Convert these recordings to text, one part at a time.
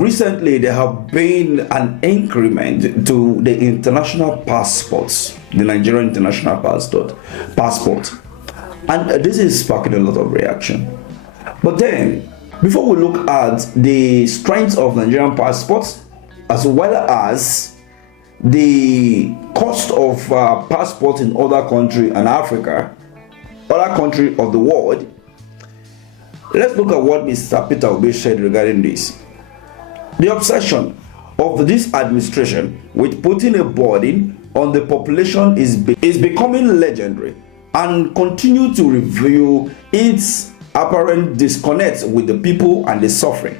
recently there have been an increment to the international passports, the Nigerian international passport, and this is sparking a lot of reaction. But then, before we look at the strength of Nigerian passports as well as the cost of passports in other countries and Africa, other countries of the world, let's look at what Mr. Peter Obi said regarding this. The obsession of this administration with putting a burden on the population is becoming legendary and continue to reveal its apparent disconnect with the people and the suffering.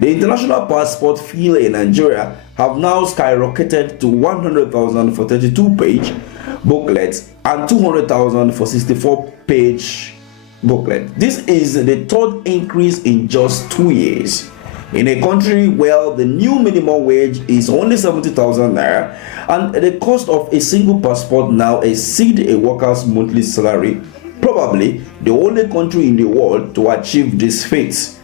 The international passport fee in Nigeria have now skyrocketed to 100,000 for 32-page booklets and 200,000 for 64-page booklet. This is the third increase in just 2 years. In a country where the new minimum wage is only 70,000 naira and the cost of a single passport now exceeds a worker's monthly salary, probably the only country in the world to achieve this feat.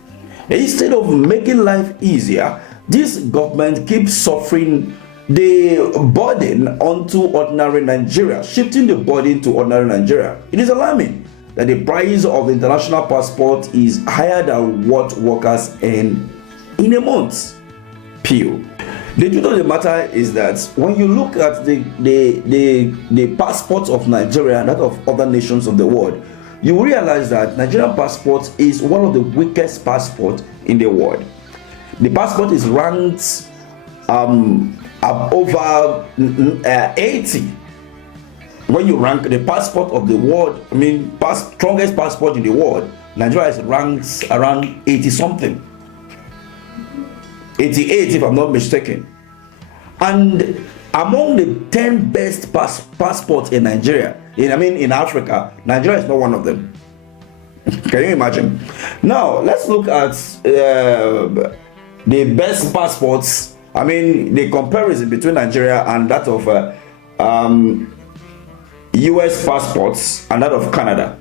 Instead of making life easier, this government keeps suffering the burden onto ordinary Nigeria, shifting the burden to ordinary Nigeria. It is alarming that the price of international passport is higher than what workers earn in a month. Pure. The truth of the matter is that when you look at the passports of Nigeria and that of other nations of the world, you will realize that Nigerian passport is one of the weakest passports in the world. The passport is ranked over 80. When you rank the passport of the world, strongest passport in the world, Nigeria is ranked around 80 something. 88 if I'm not mistaken. And among the 10 best passports in Nigeria, in Africa, Nigeria is not one of them. Can you imagine? Now let's look at the best passports. The comparison between Nigeria and that of US passports and that of Canada.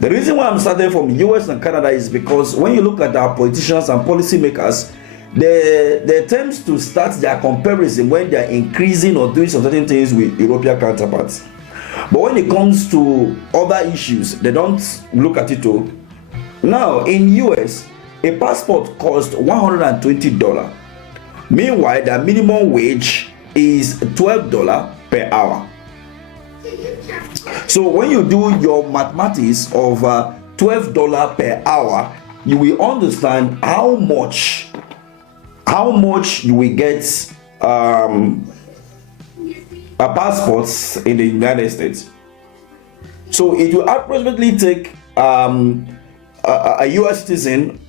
The reason why I'm starting from US and Canada is because when you look at our politicians and policymakers, they tend to start their comparison when they are increasing or doing some certain things with European counterparts. But when it comes to other issues, they don't look at it too. Now, in US, a passport costs $120. Meanwhile, the minimum wage is $12 per hour. So when you do your mathematics of $12 per hour, you will understand how much you will get a passports in the United States. So it will approximately take a US citizen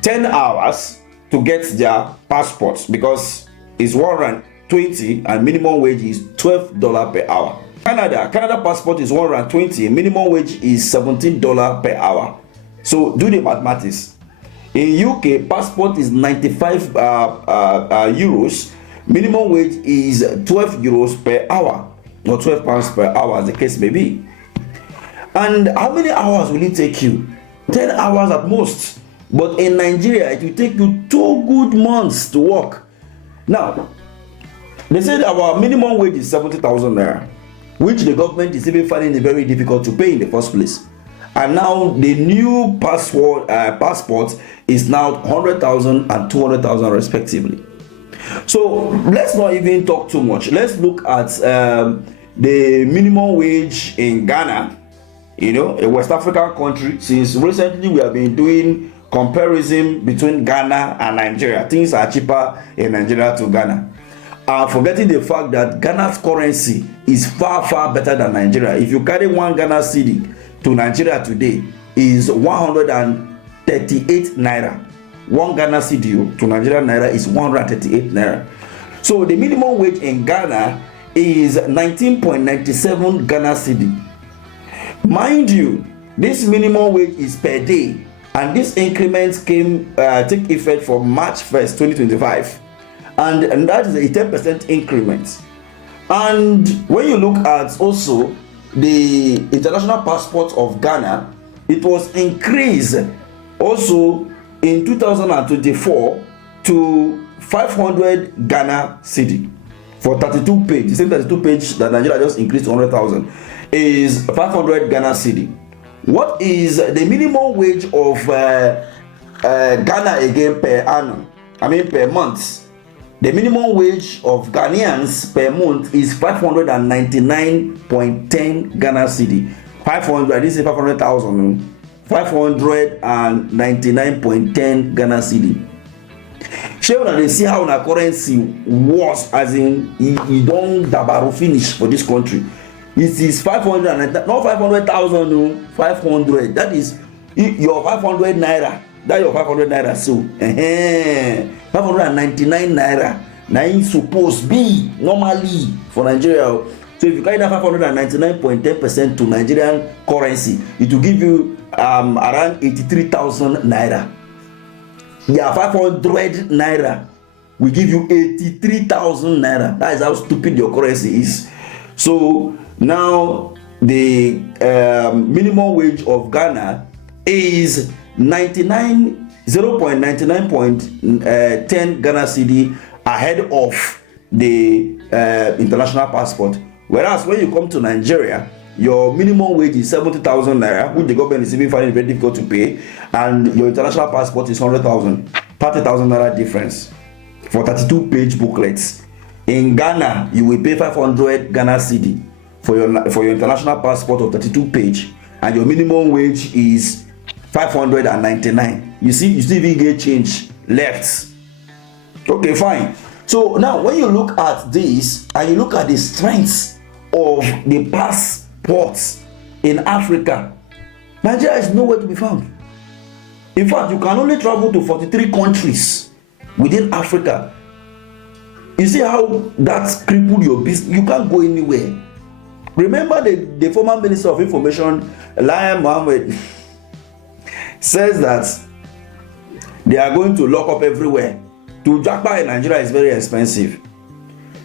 10 hours to get their passports because it's $120 and minimum wage is $12 per hour. Canada passport is $120, minimum wage is $17 per hour. So do the mathematics. In UK, passport is 95 euros. Minimum wage is 12 euros per hour, or 12 pounds per hour, as the case may be. And how many hours will it take you? 10 hours at most. But in Nigeria, it will take you 2 good months to work. Now, they said our minimum wage is 70,000 naira, which the government is even finding it very difficult to pay in the first place. And now the new passport is now 100,000 and 200,000 respectively. So let's not even talk too much. Let's look at the minimum wage in Ghana, a West African country. Since recently we have been doing comparison between Ghana and Nigeria. Things are cheaper in Nigeria to Ghana. Forgetting the fact that Ghana's currency is far better than Nigeria. If you carry 1 Ghana cedi to Nigeria today, is 138 naira. 1 Ghana cedi to Nigerian naira is 138 naira. So the minimum wage in Ghana is 19.97 Ghana cedi. Mind you, this minimum wage is per day, and this increment take effect from March 1st, 2025, and that is a 10% increment. And when you look at also the international passport of Ghana, it was increased also in 2024 to 500 Ghana cedi for 32 page. The same 32 page that Nigeria just increased to 100,000 is 500 Ghana cedi. What is the minimum wage of Ghana again per annum? I mean per month. The minimum wage of Ghanaians per month is 599.10 Ghana cedi. 500, I didn't say 500,000. 599.10 Ghana cedi. Shey una dey see how na currency was, as in e don dabaru finish for this country. It is 500, not 500,000, no, 500. That is your 500 naira. That your 500 naira, so 599 naira. Na im suppose be normally for Nigeria. So if you carry that 599.10% to Nigerian currency, it will give you around 83,000 naira. Yeah, 500 naira will give you 83,000 naira. That is how stupid your currency is. So now the minimum wage of Ghana is 0.99.10 Ghana cedi ahead of the international passport. Whereas when you come to Nigeria, your minimum wage is 70,000 naira, which the government is even finding very difficult to pay, and your international passport is 100,000, 30,000 naira difference for 32 page booklets. In Ghana, you will pay 500 Ghana cedi for your international passport of 32 page, and your minimum wage is 599. You see, you still even get change left. Okay, fine. So now when you look at this and you look at the strengths of the passports in Africa, Nigeria is nowhere to be found. In fact, you can only travel to 43 countries within Africa. You see how that's crippled your business? You can't go anywhere. Remember the former Minister of Information, Lai Mohammed, says that they are going to lock up everywhere. To jackpot in Nigeria is very expensive.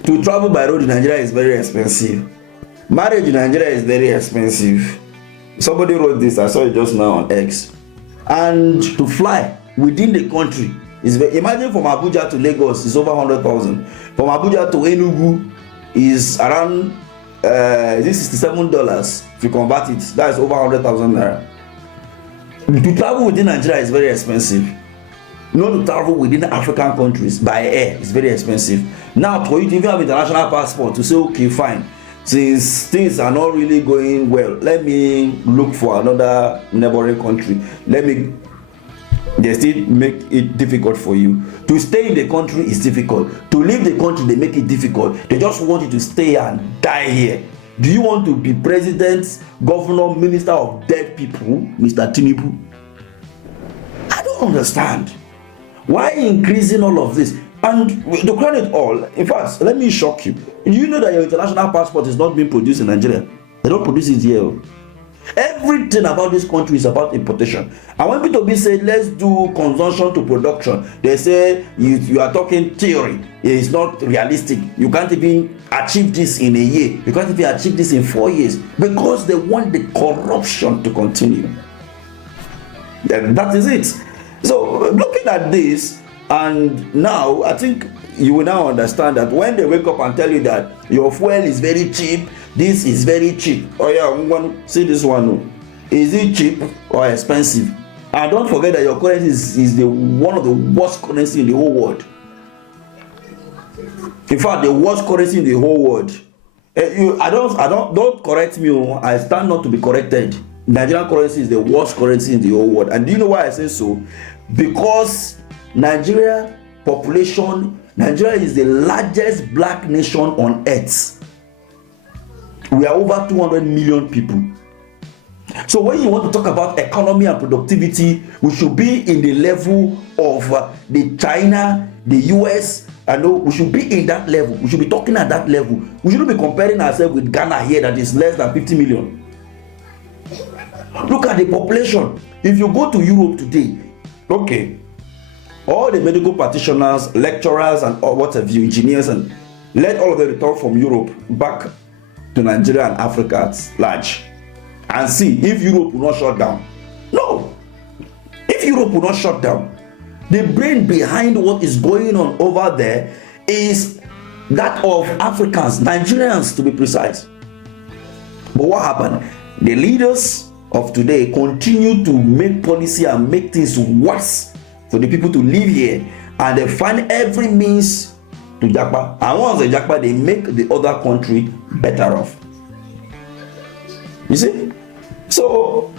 To travel by road in Nigeria is very expensive. Marriage in Nigeria is very expensive. Somebody wrote this, I saw it just now on X. And to fly within the country is very, imagine from Abuja to Lagos is over 100,000. From Abuja to Enugu is around $67. If you convert it, that is over 100,000 naira. To travel within Nigeria is very expensive. Not to travel within African countries by air is very expensive. Now, for you to even have international passport to say, okay, fine, since things are not really going well, let me look for another neighboring country. They still make it difficult for you. To stay in the country is difficult. To leave the country, they make it difficult. They just want you to stay and die here. Do you want to be president, governor, minister of dead people, Mr. Tinubu? I don't understand. Why increasing all of this? And to crown it all, in fact, let me shock you. You know that your international passport is not being produced in Nigeria. They don't produce it here. Everything about this country is about importation. And when people be say, let's do consumption to production, they say you are talking theory. It's not realistic. You can't even achieve this in a year. You can't even achieve this in 4 years because they want the corruption to continue. That is it. So looking at this, and now I think you will now understand that when they wake up and tell you that your fuel is very cheap, this is very cheap. Oh yeah, I'm going to see this one. Is it cheap or expensive? And don't forget that your currency is one of the worst currency in the whole world. In fact, the worst currency in the whole world. Don't correct me. I stand not to be corrected. Nigerian currency is the worst currency in the whole world. And do you know why I say so? Because Nigeria is the largest black nation on earth. We are over 200 million people. So when you want to talk about economy and productivity, we should be in the level of the China, the US. I know we should be in that level. We should be talking at that level. We shouldn't be comparing ourselves with Ghana here that is less than 50 million. Look at the population. If you go to Europe today, okay, all the medical practitioners, lecturers, and what have you, engineers, and let all of them return from Europe back to Nigeria and Africa at large, and see if Europe will not shut down. No, if Europe will not shut down, The brain behind what is going on over there is that of Africans, Nigerians to be precise. But what happened? The leaders of today continue to make policy and make things worse for the people to live here, and they find every means to japa. And once they japa, they make the other country better off. You see? So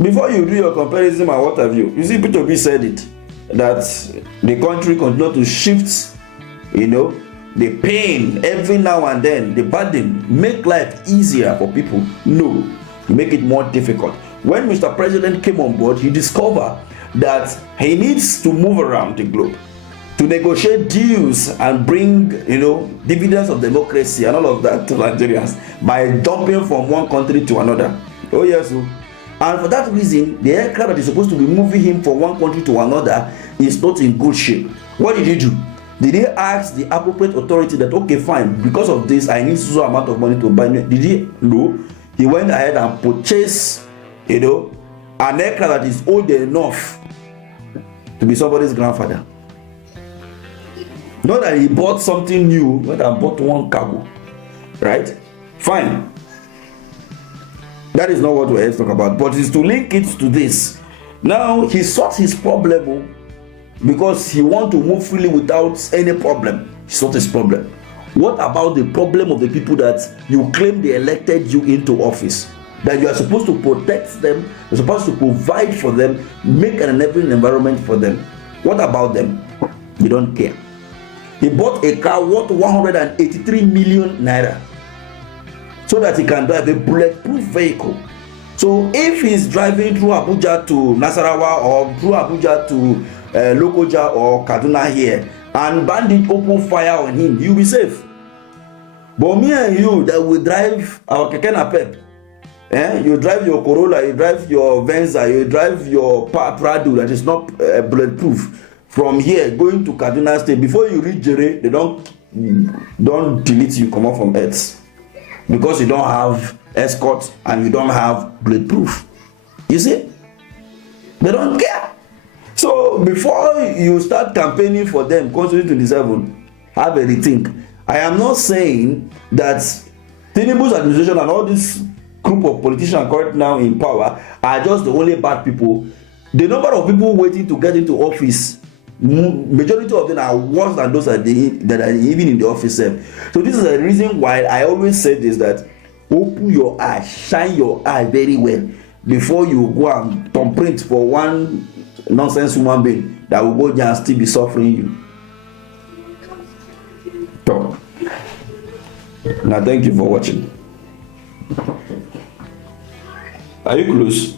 before you do your comparison and what have you, you see, P2B said it, that the country continue to shift, the pain every now and then, the burden, make life easier for people. No, you make it more difficult. When Mr. President came on board, he discovered that he needs to move around the globe to negotiate deals and bring, dividends of democracy and all of that to Nigerians by dumping from one country to another. Oh yes, and for that reason, the aircraft that is supposed to be moving him from one country to another is not in good shape. What did he do? Did he ask the appropriate authority that, okay, fine, because of this, I need so amount of money to buy me? Did he? No. He went ahead and purchased, an aircraft that is old enough to be somebody's grandfather. Not that he bought something new, but he bought one cargo. Right? Fine. That is not what we're here to talk about, but it's to link it to this. Now, he solved his problem because he wants to move freely without any problem. He solved his problem. What about the problem of the people that you claim they elected you into office? That you are supposed to protect them, you're supposed to provide for them, make an enabling environment for them. What about them? You don't care. He bought a car worth 183 million naira so that he can drive a bulletproof vehicle. So if he's driving through Abuja to Nasarawa or through Abuja to Lokoja or Kaduna here, and bandit open fire on him, you'll be safe. But me and you that will drive our Keke Napep, you drive your Corolla, you drive your Venza, you drive your Prado that is not bulletproof, from here going to Kaduna State, before you reach Jere, they don't delete you, come out from Earth, because you don't have escort and you don't have bulletproof. You see, they don't care. So before you start campaigning for them, constitution 27, have a rethink. I am not saying that Tinubu's administration and all this group of politicians currently now in power are just the only bad people. The number of people waiting to get into office, majority of them are worse than those that are even in the office. So this is the reason why I always say this, that open your eye, shine your eye very well before you go and thumbprint for one nonsense human being that will go there and still be suffering you. So, now thank you for watching. Are you close?